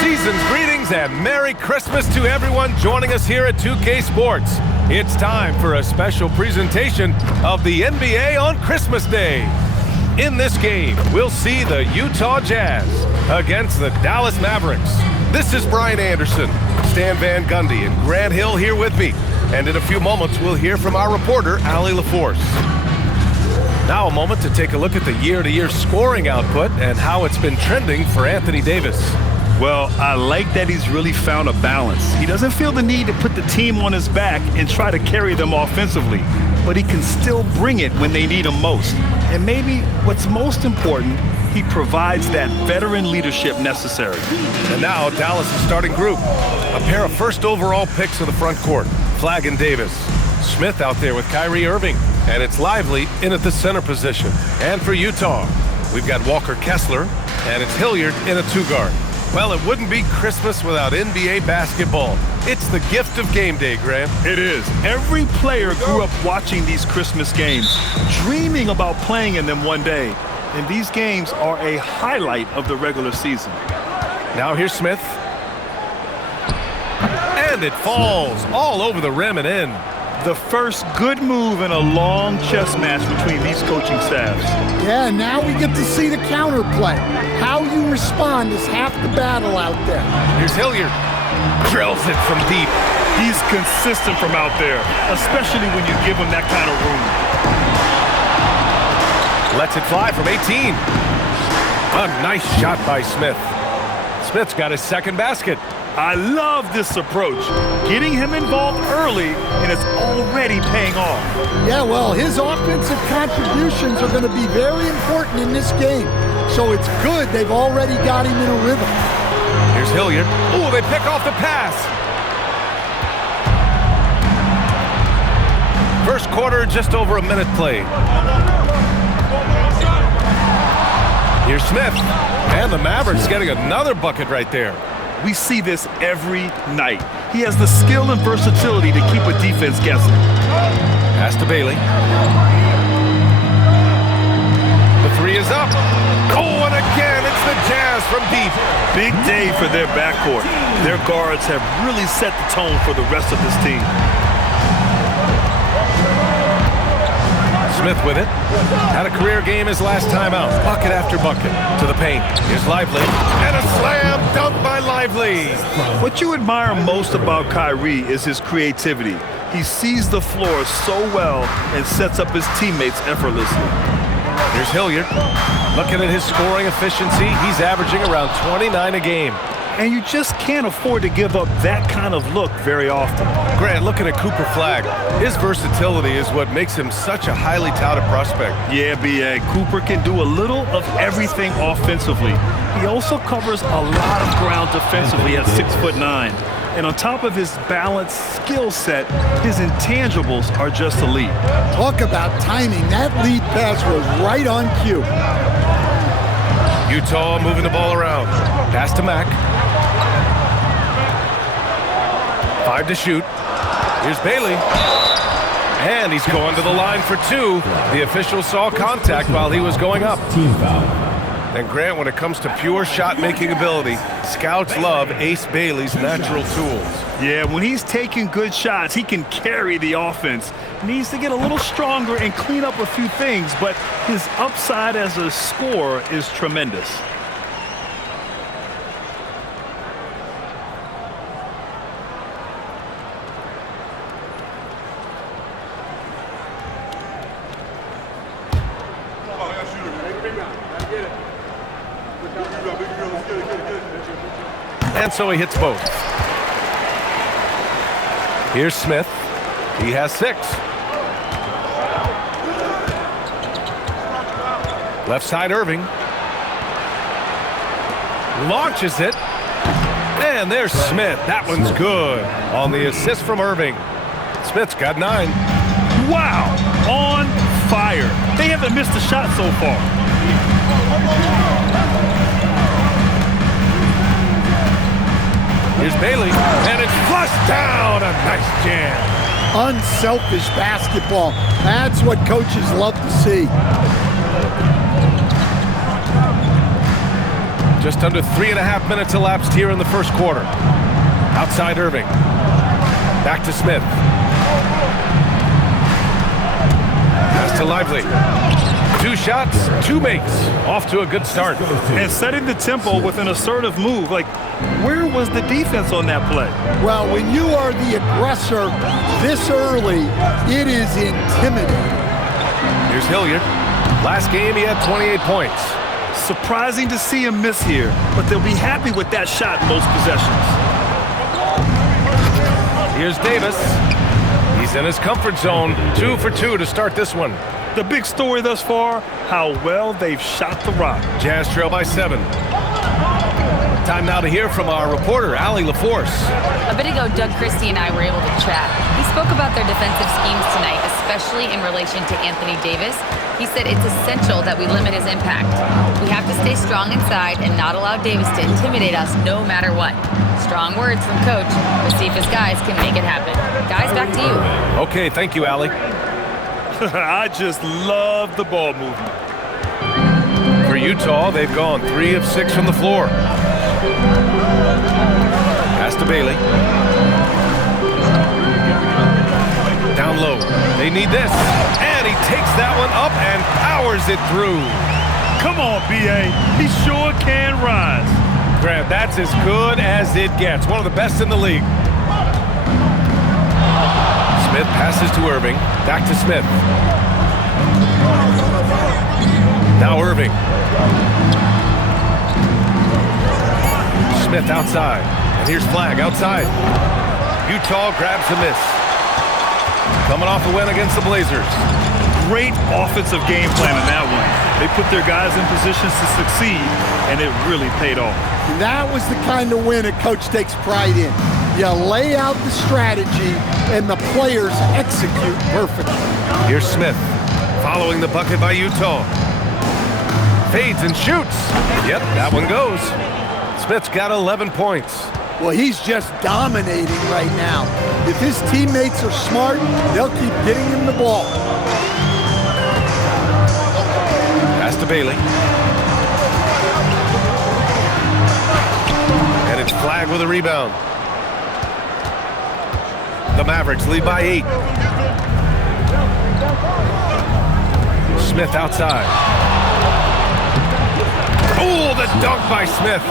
Season's greetings and Merry Christmas to everyone joining us here at 2K Sports. It's time for a special presentation of the NBA on Christmas Day. In this game, we'll see the Utah Jazz against the Dallas Mavericks. This is Brian Anderson, Stan Van Gundy, and Grant Hill here with me. And in a few moments, we'll hear from our reporter, Allie LaForce. Now a moment to take a look at the year-to-year scoring output and how it's been trending for Anthony Davis. Well, I like that he's really found a balance. He doesn't feel the need to put the team on his back and try to carry them offensively, but he can still bring it when they need him most. And maybe what's most important, he provides that veteran leadership necessary. And now Dallas' starting group. A pair of first overall picks of the front court, Flagg and Davis. Smith out there with Kyrie Irving, and it's Lively in at the center position. And for Utah, we've got Walker Kessler, and it's Hilliard in a two-guard. Well, it wouldn't be Christmas without NBA basketball. It's the gift of game day, Grant. It is. Every player grew up watching these Christmas games, dreaming about playing in them one day. And these games are a highlight of the regular season. Now here's Smith. And it falls all over the rim and in. The first good move in a long chess match between these coaching staffs. Yeah, now we get to see the counterplay. How you respond is half the battle out there. Here's Hilliard. Drills it from deep. He's consistent from out there, especially when you give him that kind of room. Lets it fly from 18. A nice shot by Smith. Smith's got his second basket. I love this approach. Getting him involved early, and it's already paying off. Yeah, well, his offensive contributions are going to be very important in this game. So it's good they've already got him in a rhythm. Here's Hilliard. Oh, they pick off the pass. First quarter, just over a minute played. Here's Smith. And the Mavericks getting another bucket right there. We see this every night. He has the skill and versatility to keep a defense guessing. Pass to Bailey. The three is up. Oh, and again, it's the Jazz from deep. Big day for their backcourt. Their guards have really set the tone for the rest of this team. Smith with it. Had a career game his last time out. Bucket after bucket. To the paint. Here's Lively. And a slam dunk by Lively. What you admire most about Kyrie is his creativity. He sees the floor so well and sets up his teammates effortlessly. Here's Hilliard. Looking at his scoring efficiency, he's averaging around 29 a game. And you just can't afford to give up that kind of look very often. Grant, looking at Cooper Flagg, his versatility is what makes him such a highly touted prospect. Yeah, B.A. Cooper can do a little of everything offensively. He also covers a lot of ground defensively at 6'9". And on top of his balanced skill set, his intangibles are just elite. Talk about timing. That lead pass was right on cue. Utah moving the ball around. Pass to Mack. 5 to shoot. Here's Bailey. And he's going to the line for two. The official saw contact while he was going up. Team foul. And Grant, when it comes to pure shot-making ability, scouts love Ace Bailey's natural tools. Yeah, when he's taking good shots, he can carry the offense. Needs to get a little stronger and clean up a few things, but his upside as a scorer is tremendous. And so he hits both. Here's Smith. He has 6. Left side, Irving. Launches it. And there's Smith. That one's good. On the assist from Irving. Smith's got 9. Wow! On fire. They haven't missed a shot so far. Here's Bailey, and it's flushed down. A nice jam. unselfish basketball. That's what coaches love to see. Just under 3.5 minutes elapsed here in the first quarter. Outside Irving. Back to Smith. Pass to Lively. 2 shots, 2 makes. Off to a good start. And setting the tempo with an assertive move. Like, where was the defense on that play? Well, when you are the aggressor this early, it is intimidating. Here's Hilliard. Last game, he had 28 points. Surprising to see him miss here, but they'll be happy with that shot most possessions. Here's Davis. He's in his comfort zone. 2 for 2 to start this one. The big story thus far, how well they've shot the rock. Jazz trail by 7. Time now to hear from our reporter, Allie LaForce. A bit ago, Doug Christie and I were able to chat. He spoke about their defensive schemes tonight, especially in relation to Anthony Davis. He said it's essential that we limit his impact. We have to stay strong inside and not allow Davis to intimidate us no matter what. Strong words from Coach. Let's see if his guys can make it happen. Guys, back to you. Okay, thank you, Allie. I just love the ball movement. For Utah, they've gone 3 of 6 from the floor. Pass to Bailey. Down low. They need this. And he takes that one up and powers it through. Come on, B.A. He sure can rise. Grant, that's as good as it gets. One of the best in the league. Smith passes to Irving. Back to Smith. Now Irving. Smith outside. And here's Flagg outside. Utah grabs the miss. Coming off a win against the Blazers. Great offensive game plan in that one. They put their guys in positions to succeed, and it really paid off. That was the kind of win a coach takes pride in. You lay out the strategy, and the players execute perfectly. Here's Smith, following the bucket by Utah. Fades and shoots. Yep, that one goes. Smith's got 11 points. Well, he's just dominating right now. If his teammates are smart, they'll keep getting him the ball. Pass to Bailey. And it's Flagg with a rebound. The Mavericks lead by 8. Smith outside. Oh, the dunk by Smith.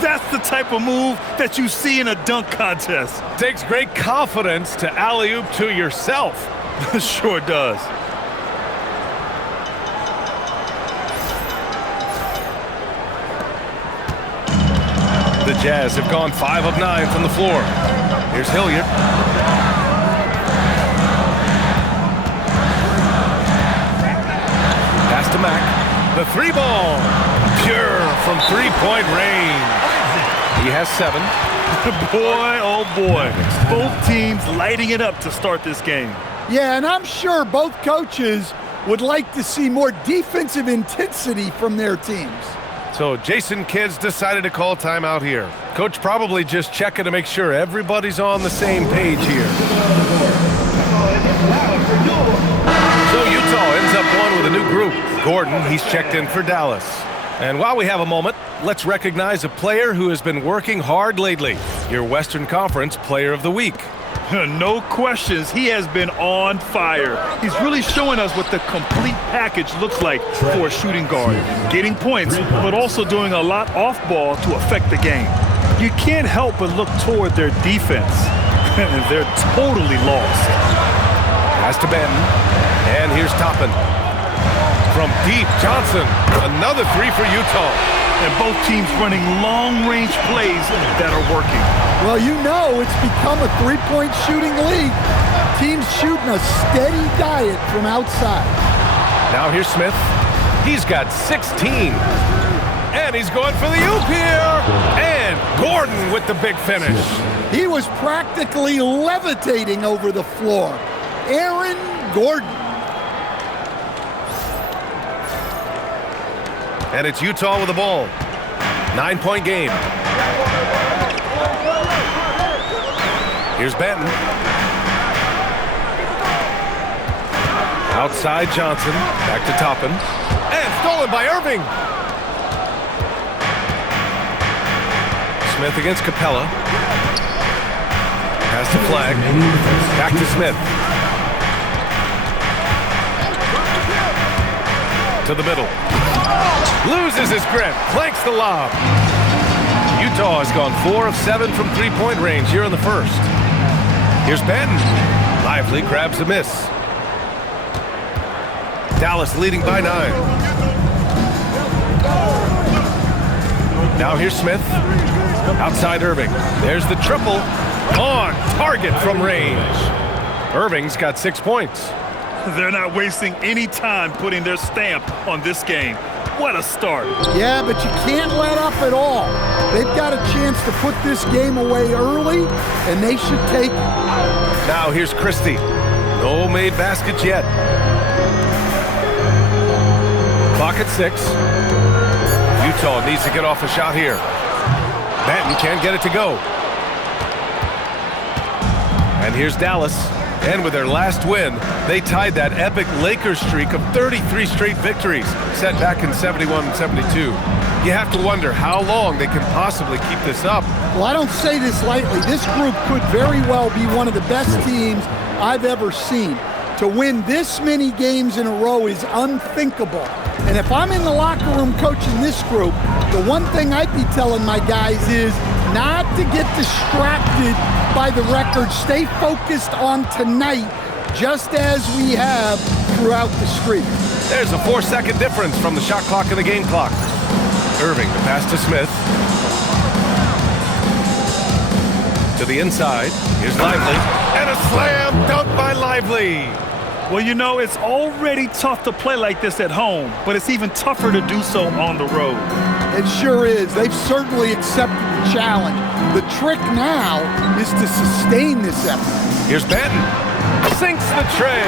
That's the type of move that you see in a dunk contest. Takes great confidence to alley-oop to yourself. Sure does. The Jazz have gone 5 of 9 from the floor. Here's Hilliard. Pass to Mack. The 3-ball. Pure from 3-point range. He has 7. Boy, oh boy. Both teams lighting it up to start this game. Yeah, and I'm sure both coaches would like to see more defensive intensity from their teams. So Jason Kidd's decided to call timeout here. Coach probably just checking to make sure everybody's on the same page here. So Utah ends up going with a new group. Gordon, he's checked in for Dallas. And while we have a moment, let's recognize a player who has been working hard lately. Your Western Conference Player of the Week. No questions, he has been on fire. He's really showing us what the complete package looks like for a shooting guard. Getting points, but also doing a lot off ball to affect the game. You can't help but look toward their defense. They're totally lost. Pass to Benton. And here's Toppin. From deep, Johnson. Another 3 for Utah. And both teams running long-range plays that are working. Well, you know it's become a three-point shooting league. Teams shooting a steady diet from outside. Now here's Smith. He's got 16. And he's going for the oop here. And Gordon with the big finish. He was practically levitating over the floor. Aaron Gordon. And it's Utah with the ball. 9-point game. Here's Benton. Outside Johnson, back to Toppin. And stolen by Irving. Smith against Capella. Pass to Flag. Back to Smith. To the middle. Loses his grip. Clanks the lob. Utah has gone 4 of 7 from three-point range here in the first. Here's Benton. Lively grabs the miss. Dallas leading by 9. Now here's Smith. Outside Irving. There's the triple. On target from range. Irving's got 6 points. They're not wasting any time putting their stamp on this game. What a start. Yeah, but you can't let up at all. They've got a chance to put this game away early, and they should take it. Now here's Christie. No made baskets yet. Clock at 6. Utah needs to get off a shot here. Benton can't get it to go. And here's Dallas. And with their last win, they tied that epic Lakers streak of 33 straight victories set back in 71 and 72. You have to wonder how long they can possibly keep this up. Well, I don't say this lightly. This group could very well be one of the best teams I've ever seen. To win this many games in a row is unthinkable. And if I'm in the locker room coaching this group, the one thing I'd be telling my guys is not to get distracted by the record. Stay focused on tonight, just as we have throughout the streak. There's a 4-second difference from the shot clock and the game clock. Irving, the pass to Smith. To the inside. Here's Lively. And a slam dunk by Lively. Well, you know, it's already tough to play like this at home, but it's even tougher to do so on the road. It sure is. They've certainly accepted the challenge. The trick now is to sustain this effort. Here's Benton. Sinks the tray.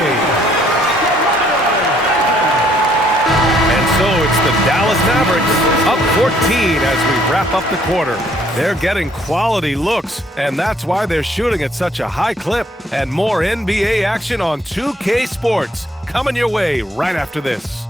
And so it's the Dallas Mavericks up 14 as we wrap up the quarter. They're getting quality looks, and that's why they're shooting at such a high clip. And more NBA action on 2K Sports coming your way right after this.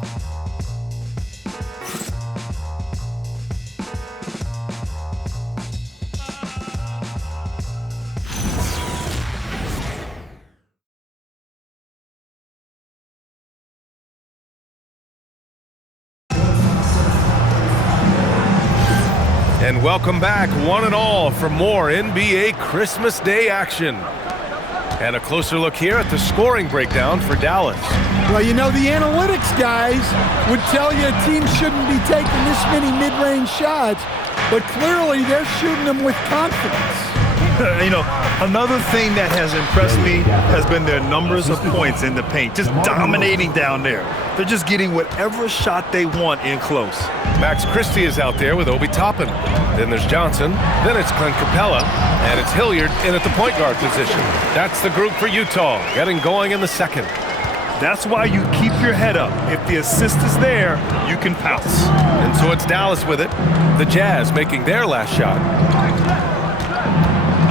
And welcome back, one and all, for more NBA Christmas Day action. And a closer look here at the scoring breakdown for Dallas. Well, you know, the analytics guys would tell you a team shouldn't be taking this many mid-range shots, but clearly they're shooting them with confidence. You know, another thing that has impressed me has been their numbers of points in the paint, just dominating down there. They're just getting whatever shot they want in close. Max Christie is out there with Obi Toppin. Then there's Johnson. Then it's Clint Capella. And it's Hilliard in at the point guard position. That's the group for Utah, getting going in the second. That's why you keep your head up. If the assist is there, you can pounce. And so it's Dallas with it. The Jazz making their last shot.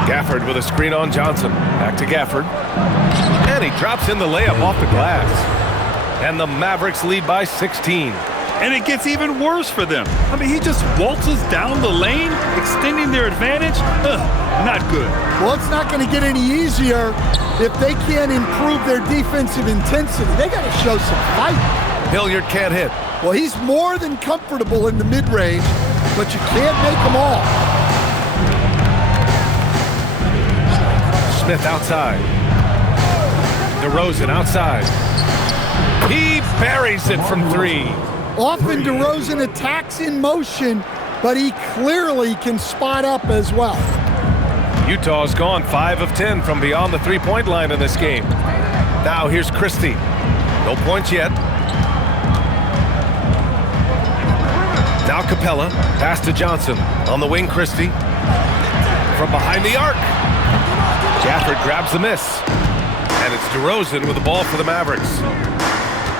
Gafford with a screen on Johnson. Back to Gafford. And he drops in the layup off the glass. And the Mavericks lead by 16. And it gets even worse for them. I mean, he just waltzes down the lane, extending their advantage. Not good. Well, it's not going to get any easier if they can't improve their defensive intensity. They got to show some fight. Hilliard can't hit. Well, he's more than comfortable in the mid-range, but you can't make them all. Smith outside. DeRozan outside. He buries it from 3. Often DeRozan attacks in motion, but he clearly can spot up as well. Utah's gone 5 of 10 from beyond the three-point line in this game. Now here's Christie. No points yet. Now Capella. Pass to Johnson. On the wing, Christie. From behind the arc. Gafford grabs the miss. And it's DeRozan with the ball for the Mavericks.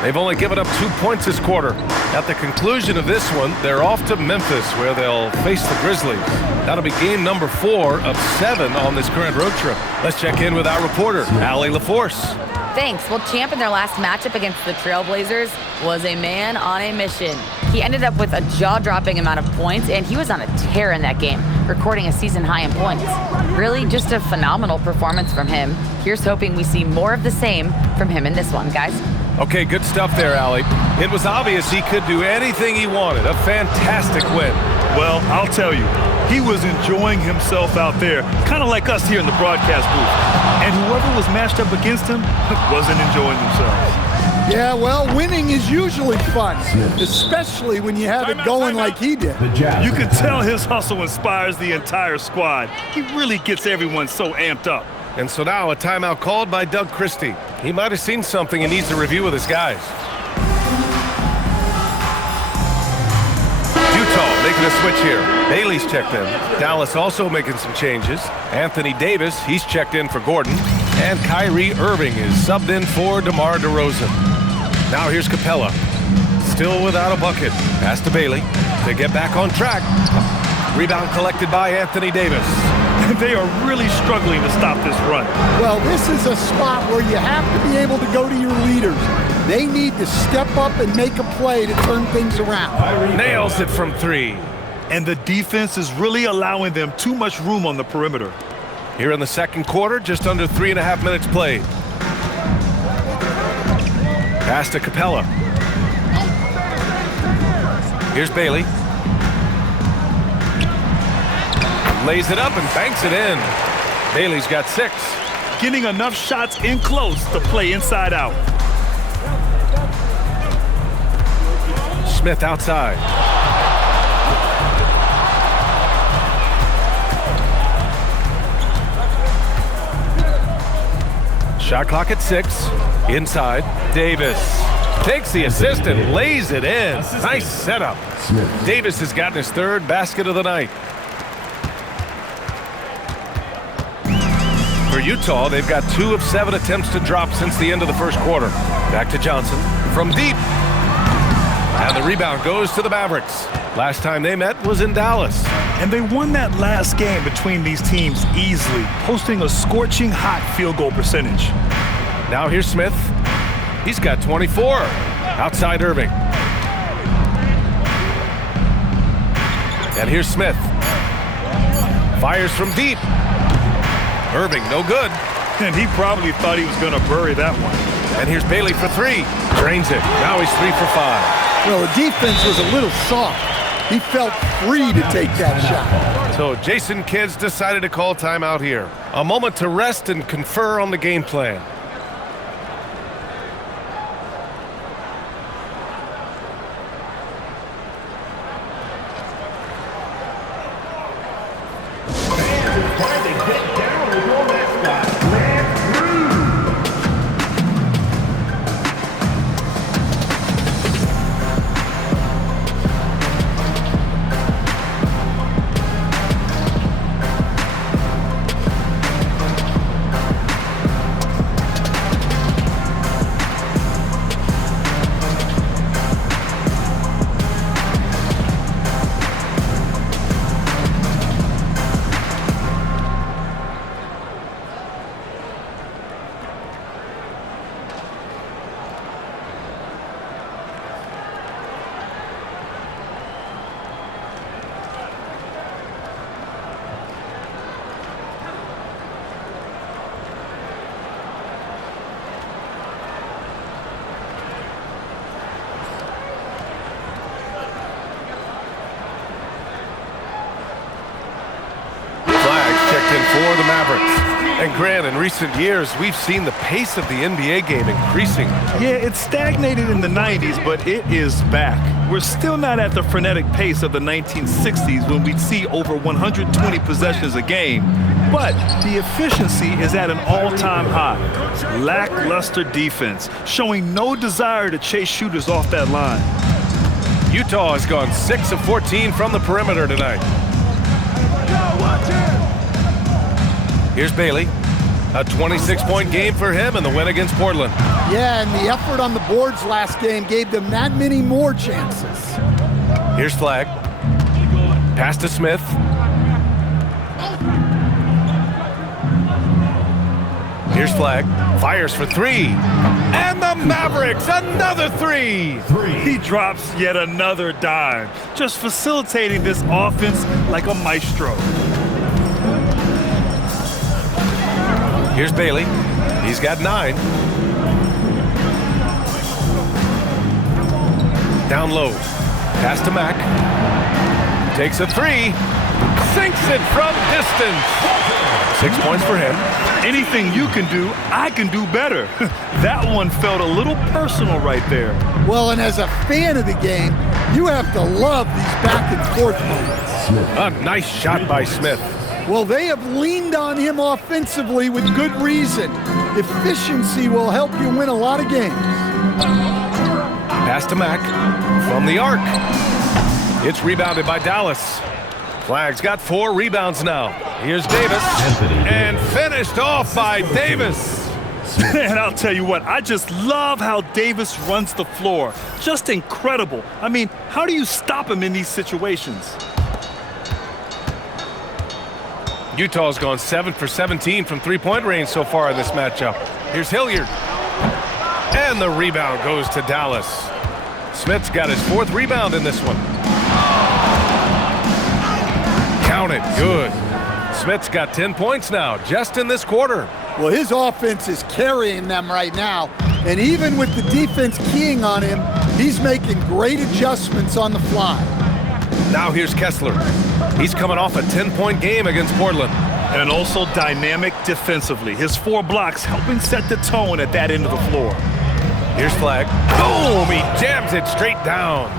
They've only given up 2 points this quarter. At the conclusion of this one, they're off to Memphis, where they'll face the Grizzlies. That'll be game number 4 of 7 on this current road trip. Let's check in with our reporter, Allie LaForce. Thanks. Well, Champ in their last matchup against the Trailblazers was a man on a mission. He ended up with a jaw-dropping amount of points, and he was on a tear in that game, recording a season high in points. Really just a phenomenal performance from him. Here's hoping we see more of the same from him in this one, guys. Okay, good stuff there, Allie. It was obvious he could do anything he wanted. A fantastic win. Well, I'll tell you, he was enjoying himself out there, kind of like us here in the broadcast booth. And whoever was matched up against him wasn't enjoying themselves. Yeah, well, winning is usually fun, especially when you have it going like he did. You can tell his hustle inspires the entire squad. He really gets everyone so amped up. And so now a timeout called by Doug Christie. He might have seen something and needs to review with his guys. Utah making a switch here. Bailey's checked in. Dallas also making some changes. Anthony Davis, he's checked in for Gordon. And Kyrie Irving is subbed in for DeMar DeRozan. Now here's Capella. Still without a bucket. Pass to Bailey to get back on track. Rebound collected by Anthony Davis. They are really struggling to stop this run. Well, this is a spot where you have to be able to go to your leaders. They need to step up and make a play to turn things around. Nails it from three. And the defense is really allowing them too much room on the perimeter. Here in the second quarter, just under 3.5 minutes played. Pass to Capella. Here's Bailey. Lays it up and banks it in. Bailey's got 6. Getting enough shots in close to play inside out. Smith outside. Shot clock at 6. Inside. Davis takes the assist and lays it in. Nice setup. Davis has gotten his 3rd basket of the night. For Utah, they've got 2 of 7 attempts to drop since the end of the first quarter. Back to Johnson from deep. And the rebound goes to the Mavericks. Last time they met was in Dallas. And they won that last game between these teams easily, posting a scorching hot field goal percentage. Now here's Smith. He's got 24. Outside Irving. And here's Smith. Fires from deep. Irving, no good. And he probably thought he was going to bury that one. And here's Bailey for 3. Drains it. Now he's 3 for 5. Well, the defense was a little soft. He felt free to take that shot. So Jason Kidd's decided to call timeout here. A moment to rest and confer on the game plan. For the Mavericks. And Grant, in recent years, we've seen the pace of the NBA game increasing. Yeah, it stagnated in the 90s, but it is back. We're still not at the frenetic pace of the 1960s when we'd see over 120 possessions a game. But the efficiency is at an all-time high. Lackluster defense, showing no desire to chase shooters off that line. Utah has gone 6 of 14 from the perimeter tonight. Here's Bailey. A 26-point game for him in the win against Portland. Yeah, and the effort on the boards last game gave them that many more chances. Here's Flagg. Pass to Smith. Here's Flagg, fires for three. And the Mavericks, another three. He drops yet another dime, just facilitating this offense like a maestro. Here's Bailey. He's got 9. Down low. Pass to Mack. Takes a 3. Sinks it from distance. 6 points for him. Anything you can do, I can do better. That one felt a little personal right there. Well, and as a fan of the game, you have to love these back and forth moments. A nice shot by Smith. Well, they have leaned on him offensively with good reason. Efficiency will help you win a lot of games. Pass to Mack from the arc. It's rebounded by Dallas. Flagg's got 4 rebounds now. Here's Davis. And finished off by Davis. And I'll tell you what, I just love how Davis runs the floor. Just incredible. I mean, how do you stop him in these situations? Utah's gone 7 for 17 from three-point range so far in this matchup. Here's Hilliard. And the rebound goes to Dallas. Smith's got his 4th rebound in this one. Count it. Good. Smith's got 10 points now, just in this quarter. Well, his offense is carrying them right now. And even with the defense keying on him, he's making great adjustments on the fly. Now here's Kessler. He's coming off a 10-point game against Portland. And also dynamic defensively. His 4 blocks helping set the tone at that end of the floor. Here's Flagg. Boom! He jams it straight down.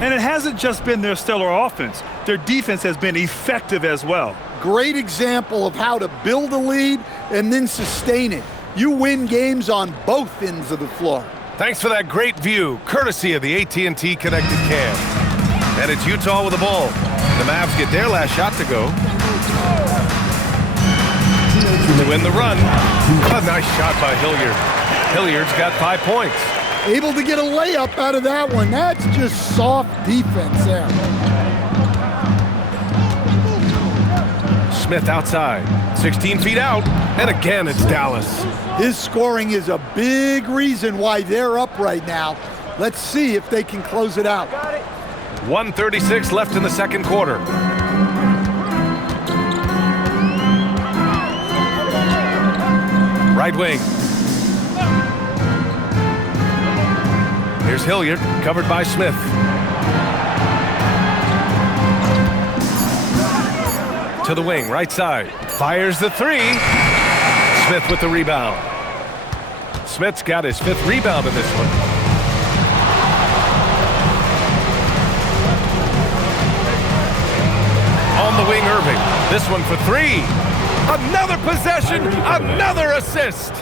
And it hasn't just been their stellar offense. Their defense has been effective as well. Great example of how to build a lead and then sustain it. You win games on both ends of the floor. Thanks for that great view, courtesy of the AT&T Connected Cam. And it's Utah with the ball. The Mavs get their last shot to go. To win the run. A nice shot by Hilliard. Hilliard's got 5 points. Able to get a layup out of that one. That's just soft defense there. Smith outside. 16 feet out. And again, it's Dallas. His scoring is a big reason why they're up right now. Let's see if they can close it out. 1:36 left in the second quarter. Right wing. Here's Hilliard, covered by Smith. To the wing, right side. Fires the 3. Smith with the rebound. Smith's got his 5th rebound in this one. On the wing, Irving. This one for 3. Another possession, another assist.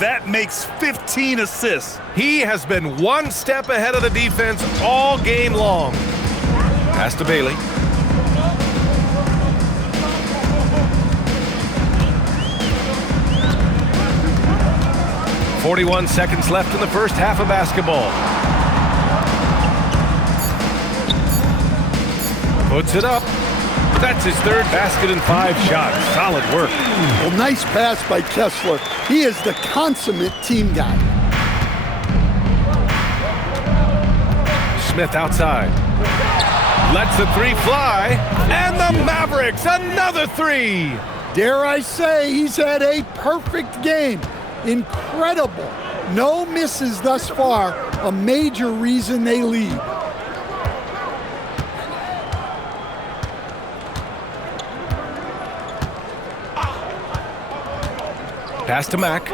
That makes 15 assists. He has been one step ahead of the defense all game long. Pass to Bailey. .41 seconds left in the first half of basketball. Puts it up. That's his 3rd basket in 5 shots. Solid work. Well, nice pass by Kessler. He is the consummate team guy. Smith outside. Lets the 3 fly. And the Mavericks, another 3. Dare I say, he's had a perfect game. Incredible. No misses thus far. A major reason they lead. Pass to Mack.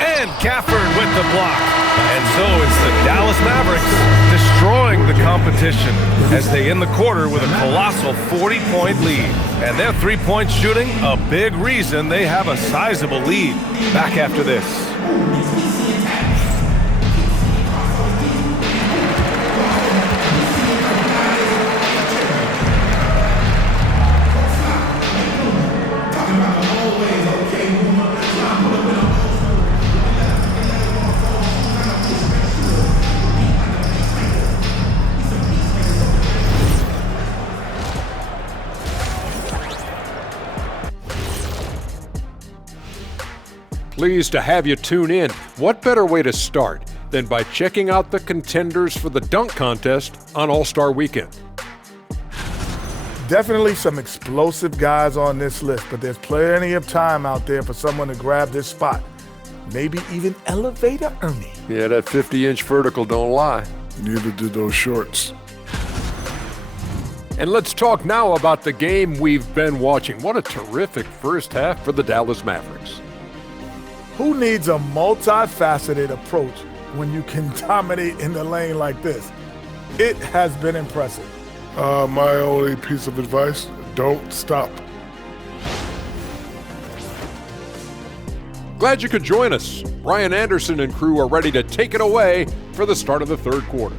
And Gafford with the block. And so it's the Dallas Mavericks destroying the competition as they end the quarter with a colossal 40-point lead. And their 3-point shooting, a big reason they have a sizable lead. Back after this. pleased to have you tune in. What better way to start than by checking out the contenders for the dunk contest on All-Star Weekend? Definitely some explosive guys on this list, but there's plenty of time out there for someone to grab this spot. Maybe even Elevator Ernie. Yeah, that 50-inch vertical don't lie. Neither did those shorts. And let's talk now about the game we've been watching. What a terrific first half for the Dallas Mavericks. Who needs a multifaceted approach when you can dominate in the lane like this? It has been impressive. My only piece of advice, don't stop. Glad you could join us. Ryan Anderson and crew are ready to take it away for the start of the third quarter.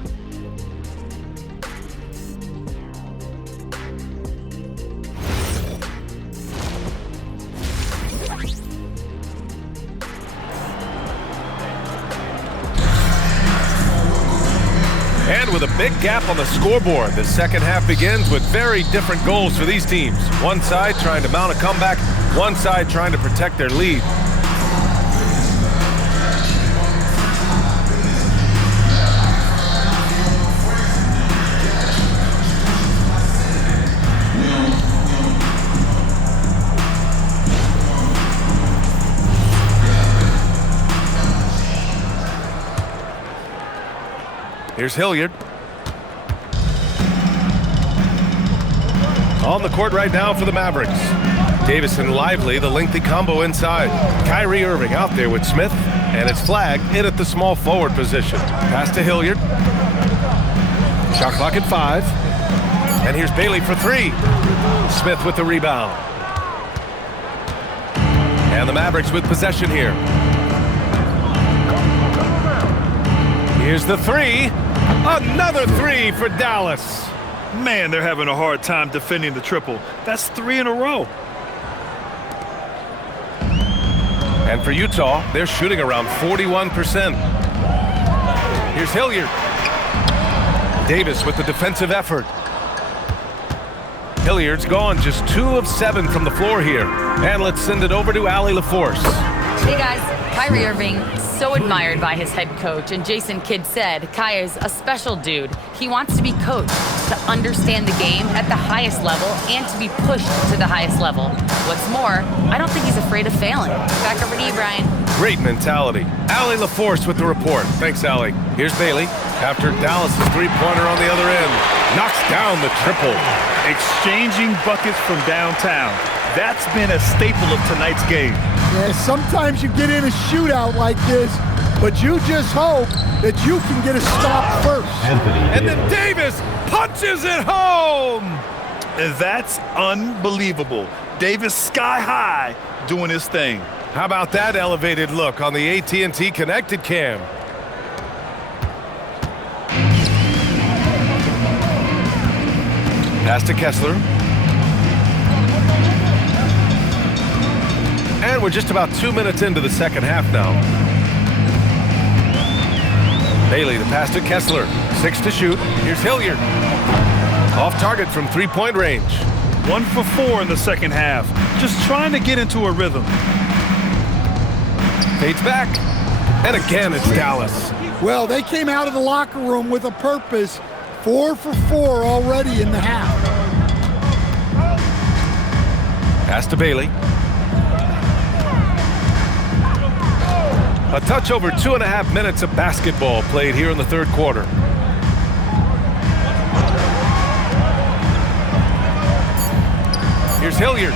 And with a big gap on the scoreboard, the second half begins with very different goals for these teams. One side trying to mount a comeback, one side trying to protect their lead. Here's Hilliard. On the court right now for the Mavericks. Davis and Lively, the lengthy combo inside. Kyrie Irving out there with Smith, and it's flagged in at the small forward position. Pass to Hilliard. Shot clock at 5. And here's Bailey for 3. Smith with the rebound. And the Mavericks with possession here. Here's the 3. Another 3 for Dallas. Man, they're having a hard time defending the triple. That's 3 in a row. And for Utah, they're shooting around 41%. Here's Hilliard. Davis with the defensive effort. Hilliard's gone just 2 of 7 from the floor here. And let's send it over to Allie LaForce. Hey guys, Kyrie Irving, so admired by his head coach, and Jason Kidd said Kai is a special dude. He wants to be coached, to understand the game at the highest level, and to be pushed to the highest level. What's more, I don't think he's afraid of failing. Back over to you, Brian. Great mentality. Allie LaForce with the report. Thanks, Allie. Here's Bailey. After Dallas' three-pointer on the other end. Knocks down the triple. Exchanging buckets from downtown. That's been a staple of tonight's game. Yeah, sometimes you get in a shootout like this, but you just hope that you can get a stop first. And then Davis punches it home. And that's unbelievable. Davis sky high doing his thing. How about that elevated look on the AT&T Connected Cam? Pass to Kessler. And we're just about 2 minutes into the second half now. Bailey, the pass to Kessler. 6 to shoot. Here's Hilliard. Off target from three-point range. 1 for 4 in the second half. Just trying to get into a rhythm. Fades back. And again, it's Dallas. Well, they came out of the locker room with a purpose. 4 for 4 already in the half. Pass to Bailey. A touch over 2.5 minutes of basketball played here in the third quarter. Here's Hilliard.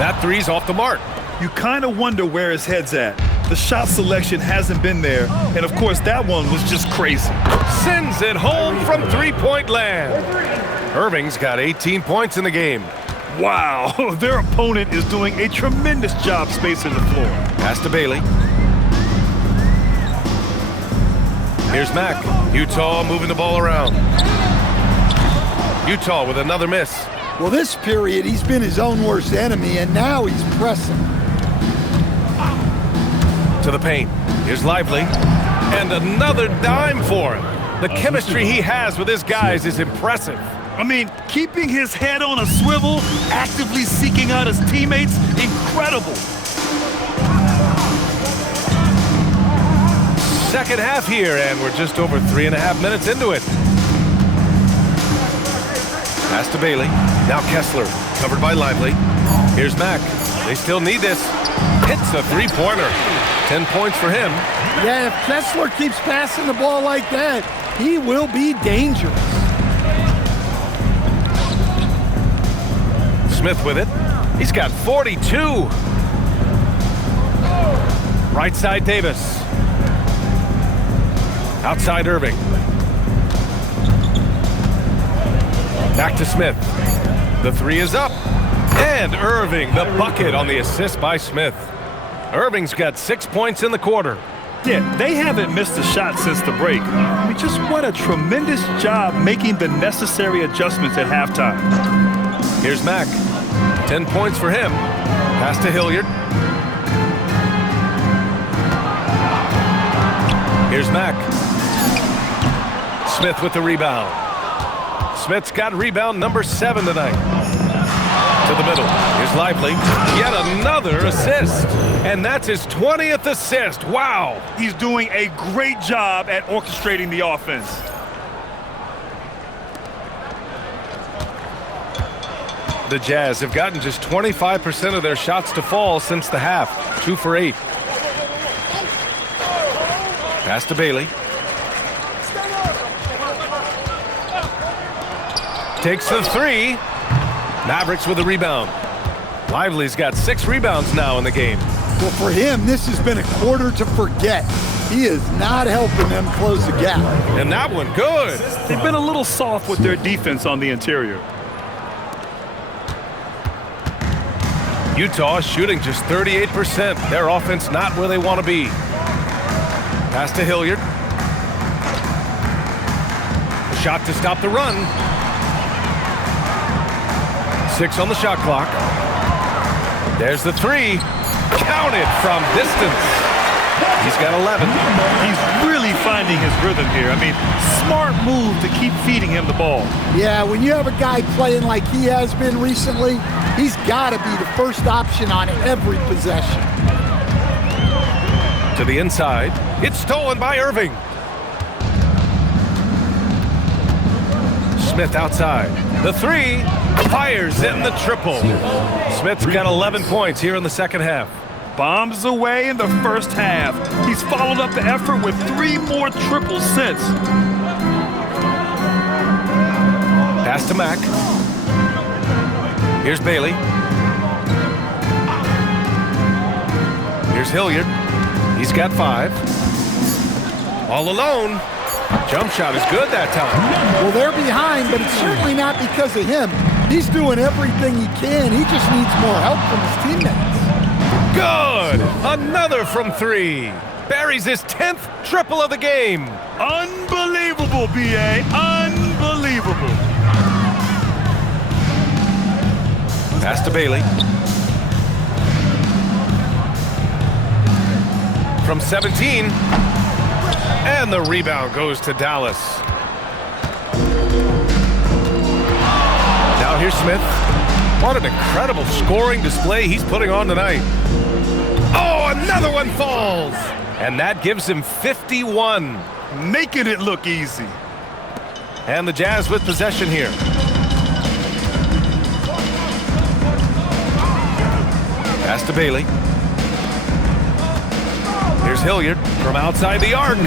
That three's off the mark. You kind of wonder where his head's at. The shot selection hasn't been there, and of course that one was just crazy. Sends it home from three-point land. Irving's got 18 points in the game. Wow, their opponent is doing a tremendous job spacing the floor. Pass to Bailey. Here's Mack. Utah moving the ball around. Utah with another miss. Well, this period, he's been his own worst enemy, and now he's pressing. To the paint. Here's Lively. And another dime for him. The chemistry he has with his guys is impressive. I mean, keeping his head on a swivel, actively seeking out his teammates, incredible. second half here, and we're just over 3.5 minutes into it. Pass to Bailey. Now Kessler, covered by Lively. Here's Mack. They still need this. Hits a three-pointer. 10 points for him. Yeah, if Kessler keeps passing the ball like that, he will be dangerous. Smith with it. He's got 42. Right side Davis. Outside Irving. Back to Smith. The three is up. And Irving, the bucket on the assist by Smith. Irving's got 6 points in the quarter. Yeah, they haven't missed a shot since the break. I mean, just what a tremendous job making the necessary adjustments at halftime. Here's Mack. 10 points for him. Pass to Hilliard. Here's Mack. Smith with the rebound. Smith's got rebound number 7 tonight. To the middle. Here's Lively. Yet another assist. And that's his 20th assist. Wow. He's doing a great job at orchestrating the offense. The Jazz have gotten just 25% of their shots to fall since the half. 2 for 8. Pass to Bailey. Takes the three. Mavericks with a rebound. Lively's got 6 rebounds now in the game. Well, for him, this has been a quarter to forget. He is not helping them close the gap. And that one good. They've been a little soft with their defense on the interior. Utah shooting just 38%. Their offense not where they want to be. Pass to Hilliard. A shot to stop the run. 6 on the shot clock. There's the three. Counted from distance. He's got 11. He's really finding his rhythm here. I mean, smart move to keep feeding him the ball. Yeah, when you have a guy playing like he has been recently, he's got to be the first option on every possession. To the inside. It's stolen by Irving. Smith outside. The three. Fires in the triple. Smith's got 11 points here in the second half. Bombs away in the first half. He's followed up the effort with 3 more triples since. Pass to Mack. Here's Bailey. Here's Hilliard. He's got 5. All alone. Jump shot is good that time. Well, they're behind, but it's certainly not because of him. He's doing everything he can. He just needs more help from his teammates. Good! Another from 3. Buries his 10th triple of the game. Unbelievable, B.A. Unbelievable. Pass to Bailey. From 17. And the rebound goes to Dallas. Now here's Smith. What an incredible scoring display he's putting on tonight. Oh, another one falls. And that gives him 51. Making it look easy. And the Jazz with possession here. Pass to Bailey. Here's Hilliard from outside the arc.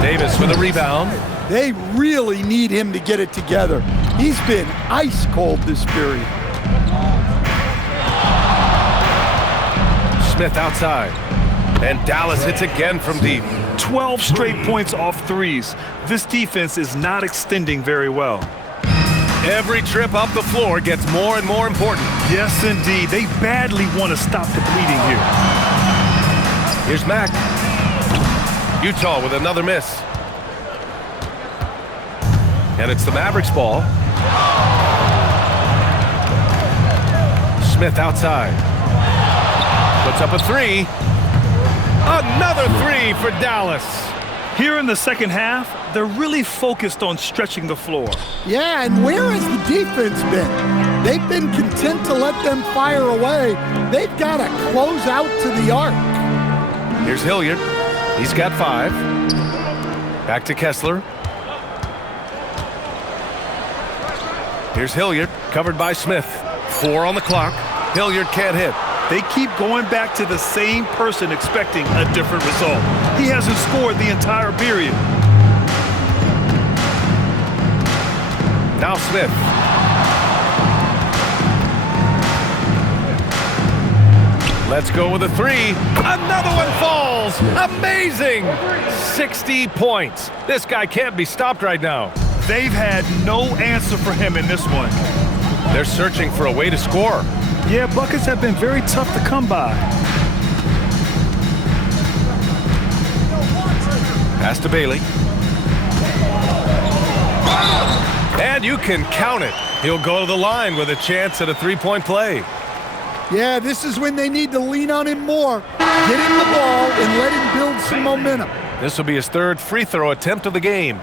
Davis with a rebound. They really need him to get it together. He's been ice cold this period. Smith outside. And Dallas hits again from deep. 12 straight points off threes. This defense is not extending very well. Every trip up the floor gets more and more important. Yes, indeed. They badly want to stop the bleeding here. Here's Mack. Utah with another miss. And it's the Mavericks ball. Smith outside. Puts up a 3. Another 3 for Dallas. Here in the second half, they're really focused on stretching the floor. Yeah, and where has the defense been? They've been content to let them fire away. They've got to close out to the arc. Here's Hilliard. He's got 5. Back to Kessler. Here's Hilliard, covered by Smith. 4 on the clock. Hilliard can't hit. They keep going back to the same person expecting a different result. He hasn't scored the entire period. Now Smith. Let's go with a 3. Another one falls. Amazing. 60 points. This guy can't be stopped right now. They've had no answer for him in this one. They're searching for a way to score. Yeah, buckets have been very tough to come by. Pass to Bailey. And you can count it. He'll go to the line with a chance at a 3-point play. Yeah, this is when they need to lean on him more. Get him the ball and let him build some momentum. This will be his 3rd free throw attempt of the game.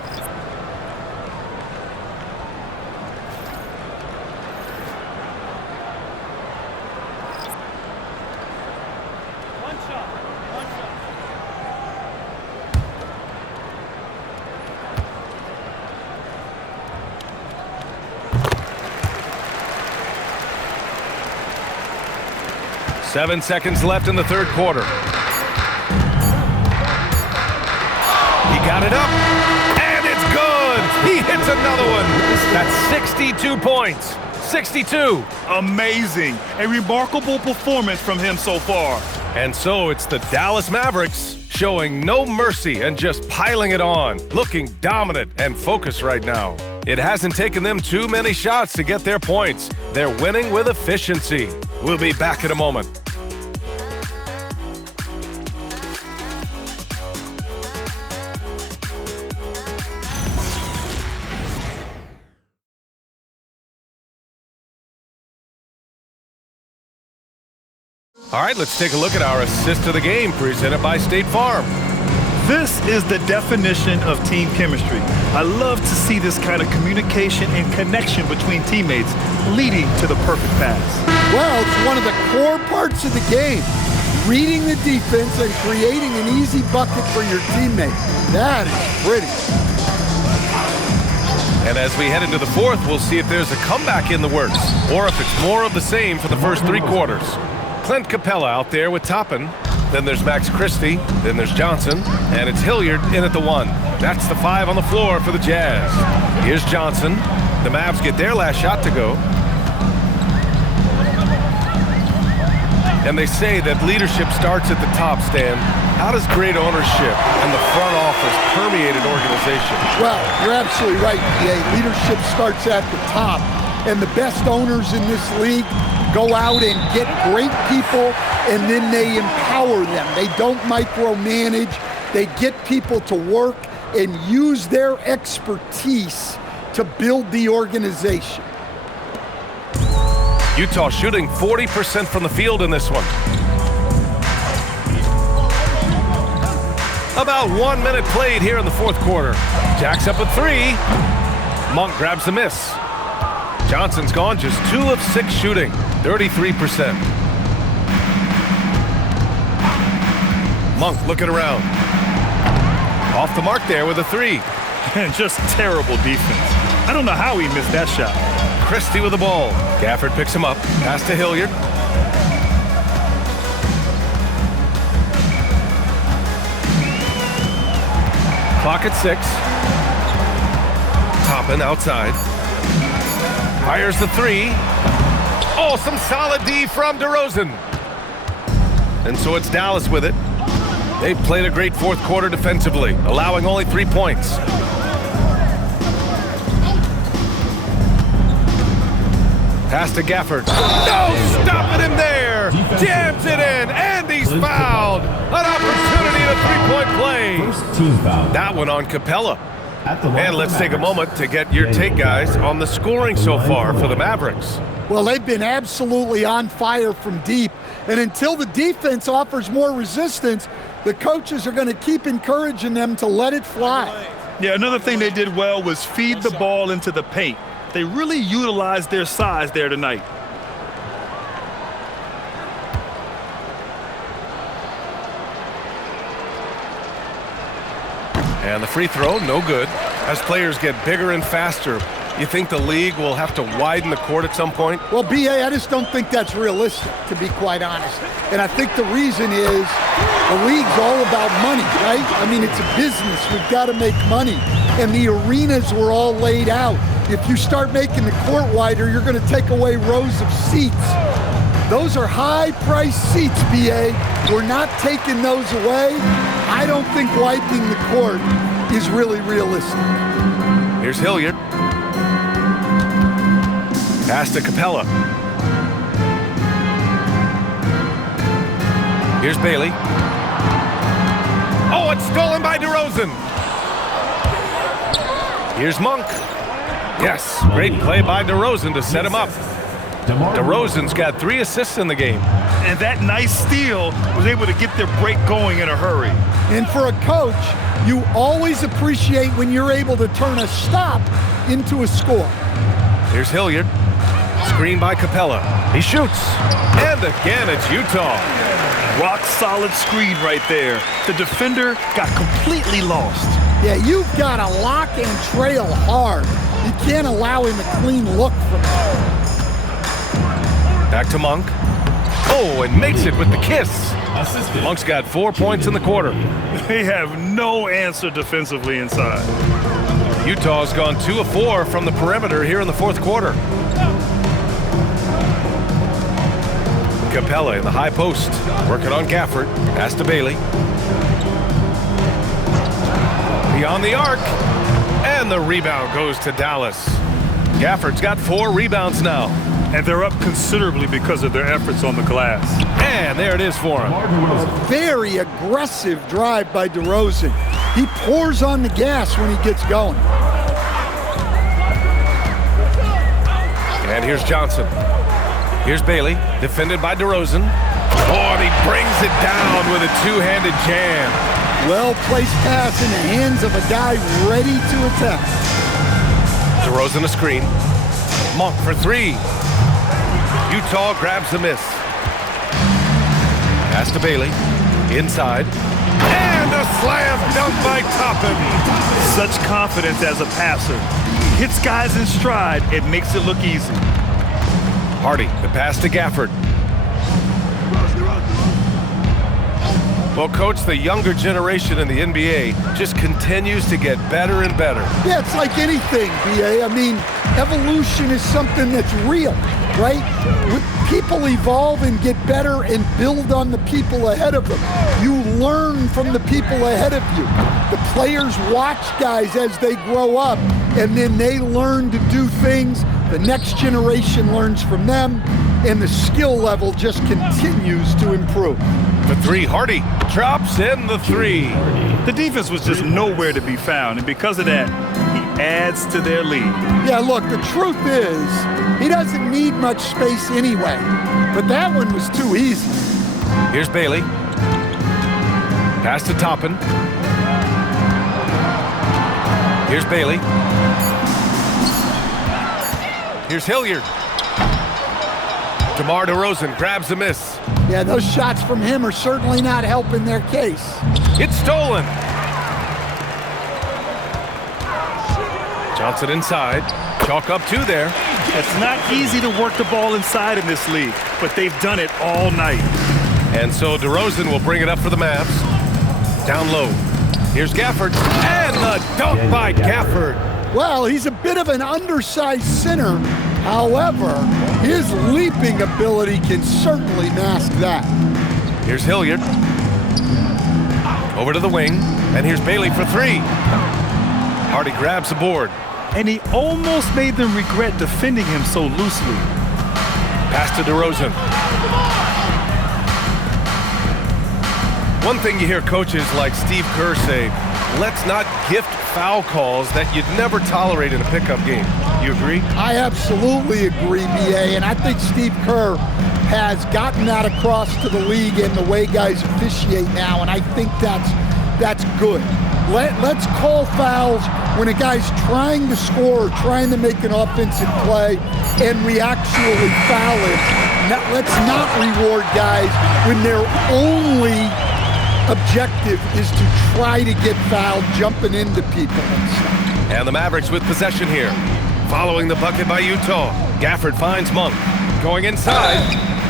Seven seconds left in the 3rd quarter. He got it up, and it's good. He hits another one. That's 62 points. 62. Amazing. A remarkable performance from him so far. And so it's the Dallas Mavericks showing no mercy and just piling it on, looking dominant and focused right now. It hasn't taken them too many shots to get their points. They're winning with efficiency. We'll be back in a moment. All right, let's take a look at our assist of the game presented by State Farm. This is the definition of team chemistry. I love to see this kind of communication and connection between teammates leading to the perfect pass. Well, it's one of the core parts of the game. Reading the defense and creating an easy bucket for your teammate. That is pretty. And as we head into the 4th, we'll see if there's a comeback in the works or if it's more of the same for the first 3 quarters. Clint Capella out there with Toppin. Then there's Max Christie. Then there's Johnson. And it's Hilliard in at the 1. That's the 5 on the floor for the Jazz. Here's Johnson. The Mavs get their last shot to go. And they say that leadership starts at the top, Stan. How does great ownership and the front office permeate an organization? Well, you're absolutely right, PA. Leadership starts at the top. And the best owners in this league go out and get great people, and then they empower them. They don't micromanage. They get people to work and use their expertise to build the organization. Utah shooting 40% from the field in this one. About 1 minute played here in the 4th quarter. Jack's up at 3. Monk grabs the miss. Johnson's gone just 2 of 6 shooting, 33%. Monk looking around. Off the mark there with a 3. And just terrible defense. I don't know how he missed that shot. Christie with the ball. Gafford picks him up. Pass to Hilliard. Clock at 6. Toppin outside. Fires the 3. Oh, some solid D from DeRozan. And so it's Dallas with it. They've played a great 4th quarter defensively, allowing only 3 points. Pass to Gafford. No, stopping him there. Jams it in, and he's fouled. An opportunity at a 3-point play. First team foul. That one on Capella. And let's take a moment to get your take, guys, on the scoring so far for the Mavericks. Well, they've been absolutely on fire from deep. And until the defense offers more resistance, the coaches are going to keep encouraging them to let it fly. Yeah, another thing they did well was feed the ball into the paint. They really utilized their size there tonight. And the free throw, no good. As players get bigger and faster, you think the league will have to widen the court at some point? Well, B.A., I just don't think that's realistic, to be quite honest. And I think the reason is the league's all about money, right? I mean, it's a business. We've got to make money. And the arenas were all laid out. If you start making the court wider, you're going to take away rows of seats. Those are high-priced seats, B.A. We're not taking those away. I don't think widening the court is really realistic. Here's Hilliard. Pass to Capella. Here's Bailey. Oh, it's stolen by DeRozan. Here's Monk. Yes, great play by DeRozan to set him up. DeRozan's got 3 assists in the game. And that nice steal was able to get their break going in a hurry. And for a coach, you always appreciate when you're able to turn a stop into a score. Here's Hilliard. Screen by Capella. He shoots. And again, it's Utah. Rock solid screen right there. The defender got completely lost. Yeah, you've got to lock and trail hard. You can't allow him a clean look from there. Back to Monk. Oh, and makes it with the kiss. Monk's got 4 points in the quarter. They have no answer defensively inside. Utah's gone 2 of 4 from the perimeter here in the fourth quarter. Capella in the high post, working on Gafford. Pass to Bailey. Beyond the arc, and the rebound goes to Dallas. Gafford's got 4 rebounds now. And they're up considerably because of their efforts on the glass. And there it is for him. A very aggressive drive by DeRozan. He pours on the gas when he gets going. And here's Johnson. Here's Bailey, defended by DeRozan. Oh, and he brings it down with a two-handed jam. Well-placed pass in the hands of a guy ready to attack. DeRozan a screen. Monk for 3. Utah grabs the miss. Pass to Bailey. Inside. And a slam dunk by Toppin. Such confidence as a passer. Hits guys in stride. It makes it look easy. Hardy, the pass to Gafford. Well, Coach, the younger generation in the NBA just continues to get better and better. Yeah, it's like anything, B.A. I mean, evolution is something that's real, right? People evolve and get better and build on the people ahead of them. You learn from the people ahead of you. The players watch guys as they grow up, and then they learn to do things. The next generation learns from them, and the skill level just continues to improve. The 3, Hardy drops in the 3. The defense was just nowhere to be found, and because of that, he adds to their lead. Yeah, look, the truth is, he doesn't need much space anyway, but that one was too easy. Here's Bailey. Pass to Toppin. Here's Bailey. Here's Hilliard. DeMar DeRozan grabs the miss. Yeah, those shots from him are certainly not helping their case. It's stolen. Johnson inside. Chalk up 2 there. It's not easy to work the ball inside in this league, but they've done it all night. And so DeRozan will bring it up for the Mavs. Down low. Here's Gafford. And the dunk by Gafford. Well, he's a bit of an undersized center. However, his leaping ability can certainly mask that. Here's Hilliard. Over to the wing. And here's Bailey for 3. Hardy grabs the board. And he almost made them regret defending him so loosely. Pass to DeRozan. One thing you hear coaches like Steve Kerr say, let's not gift foul calls that you'd never tolerate in a pickup game. You agree? I absolutely agree, B.A., and I think Steve Kerr has gotten that across to the league and the way guys officiate now, and I think that's good. Let's call fouls when a guy's trying to score or trying to make an offensive play and we actually foul him. Let's not reward guys when their only objective is to try to get fouled jumping into people and stuff. And the Mavericks with possession here. Following the bucket by Utah. Gafford finds Monk. Going inside.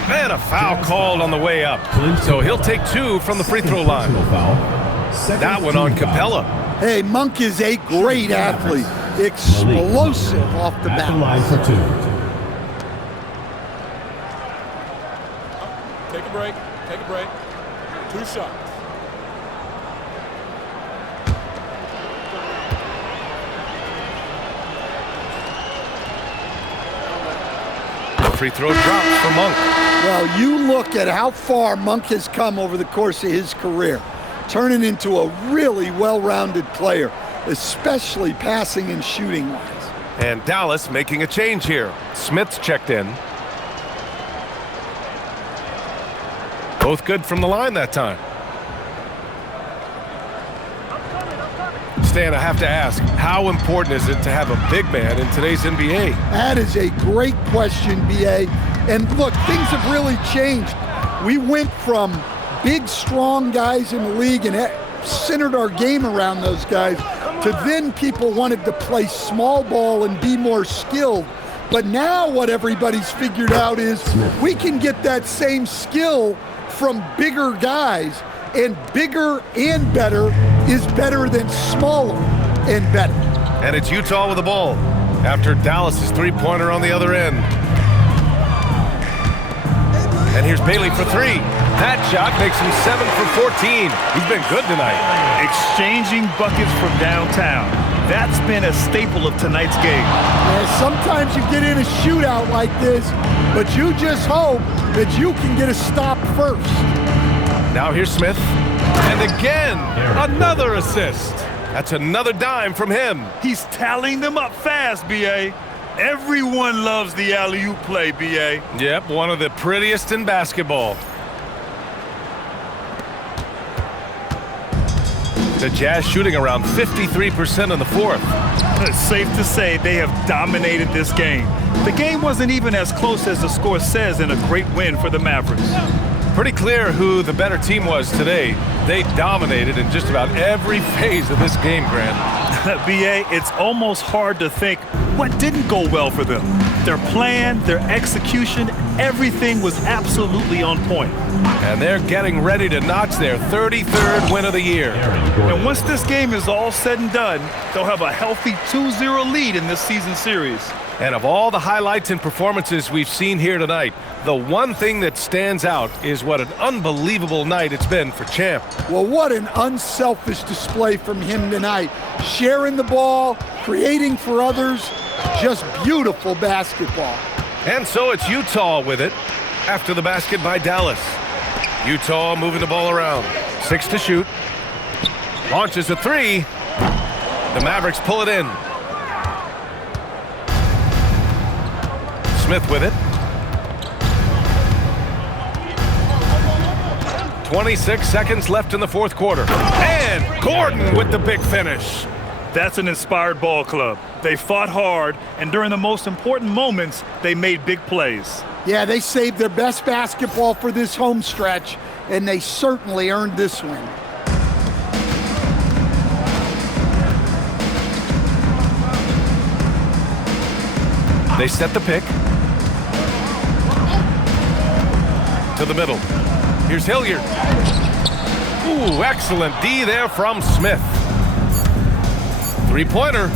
And a foul called on the way up. So he'll take 2 from the free throw line. That one on Capella. Hey, Monk is a great athlete. Explosive off the bat. Line for 2. Take a break. Take a break. 2 shots. Free throw drops for Monk. Well, you look at how far Monk has come over the course of his career, turning into a really well-rounded player, especially passing and shooting-wise. And Dallas making a change here. Smith's checked in. Both good from the line that time. Stan, I have to ask, how important is it to have a big man in today's NBA? That is a great question, B.A. And look, things have really changed. We went from big, strong guys in the league and centered our game around those guys to then people wanted to play small ball and be more skilled. But now what everybody's figured out is we can get that same skill from bigger guys, and bigger and better is better than smaller and better. And it's Utah with the ball after Dallas's three-pointer on the other end. And here's Bailey for 3. That shot makes him 7 for 14. He's been good tonight. Exchanging buckets from downtown. That's been a staple of tonight's game. Yeah, sometimes you get in a shootout like this, but you just hope that you can get a stop first. Now here's Smith. And again, another assist. That's another dime from him. He's tallying them up fast, B.A. Everyone loves the alley-oop play, B.A. Yep, one of the prettiest in basketball. The Jazz shooting around 53% in the fourth. It's safe to say they have dominated this game. The game wasn't even as close as the score says in a great win for the Mavericks. Pretty clear who the better team was today. They dominated in just about every phase of this game, Grant. B.A., it's almost hard to think what didn't go well for them. Their plan, their execution, everything was absolutely on point. And they're getting ready to notch their 33rd win of the year. And once this game is all said and done, they'll have a healthy 2-0 lead in this season series. And of all the highlights and performances we've seen here tonight, the one thing that stands out is what an unbelievable night it's been for Champ. Well, what an unselfish display from him tonight. Sharing the ball, creating for others, just beautiful basketball. And so it's Utah with it after the basket by Dallas. Utah moving the ball around. 6 to shoot. Launches a 3. The Mavericks pull it in. Smith with it. 26 seconds left in the fourth quarter. And Gordon with the big finish. That's an inspired ball club. They fought hard, and during the most important moments, they made big plays. Yeah, they saved their best basketball for this home stretch, and they certainly earned this win. They set the pick. To the middle. Here's Hilliard. Ooh, excellent D there from Smith. Three-pointer.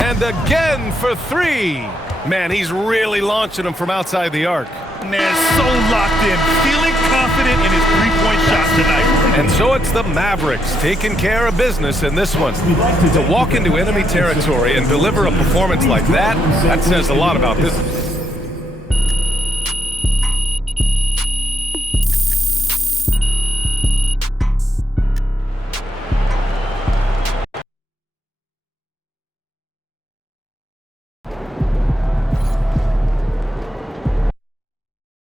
And again for 3. Man, he's really launching them from outside the arc. Man, so locked in, feeling confident in his three-point shot tonight. And so it's the Mavericks taking care of business in this one. To walk into enemy territory and deliver a performance like that, that says a lot about this